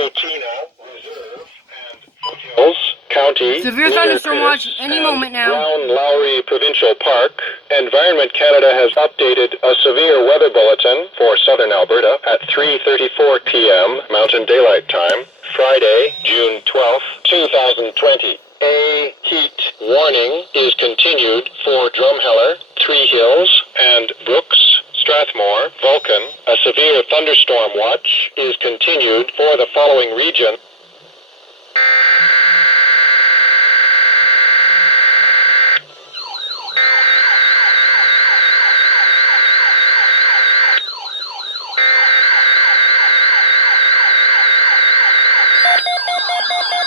Cotina Reserve and Foothills County, severe thunderstorm watch any moment now. Brown Lowry Provincial Park. Environment Canada has updated a severe weather bulletin for southern Alberta at 3:34 p.m. Mountain Daylight Time, Friday, June 12, 2020. A heat warning is continued for Drumheller, Three Hills, and Brooks, Strathmore, Vulcan. A severe thunderstorm watch is continued for the following region.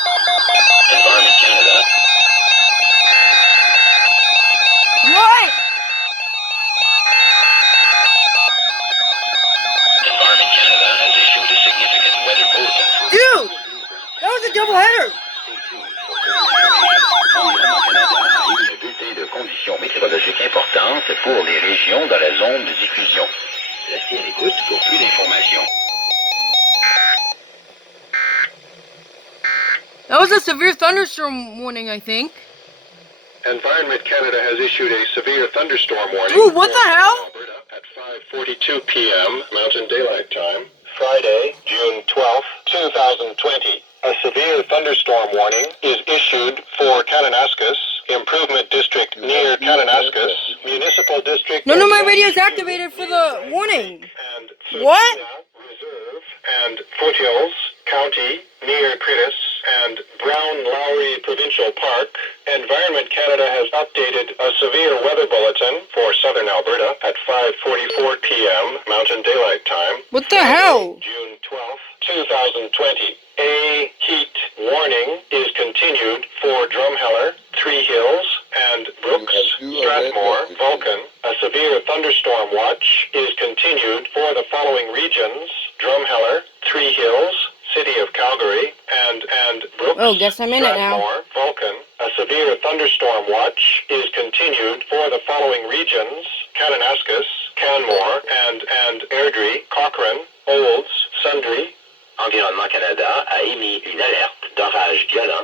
Environment Canada. What? Environment Canada has issued a significant weather bulletin for Dude! That was a double header! Le bulletin de conditions météorologiques importantes pour les régions dans la zone de diffusion. Restez à l'écoute pour plus d'informations. That was a severe thunderstorm warning, I think. Environment Canada has issued a severe thunderstorm warning. Dude, what the hell? Alberta at 5:42 p.m. Mountain Daylight Time, Friday, June 12, 2020. A severe thunderstorm warning is issued for Kananaskis, Improvement District near Kananaskis, Municipal District. None of my radio's activated for the warning. And What? Reserve and Foothills County near Critis and Brown Lowry Provincial Park. Environment Canada has updated a severe weather bulletin for southern Alberta at 5:44 p.m. Mountain Daylight Time. What the hell? June 12, 2020. A heat warning is continued for Drumheller, Three Hills, and Brooks, Strathmore, Vulcan. A severe thunderstorm watch is continued for the following regions: Drumheller, Three Hills, City of Calgary, and Brooks, Oh, guess I'm in it now. Strathmore, Vulcan. A severe thunderstorm watch is continued for the following regions: Kananaskis, Canmore, and Airdrie, Cochrane, Olds, Sundre. Environnement Canada a émis une alerte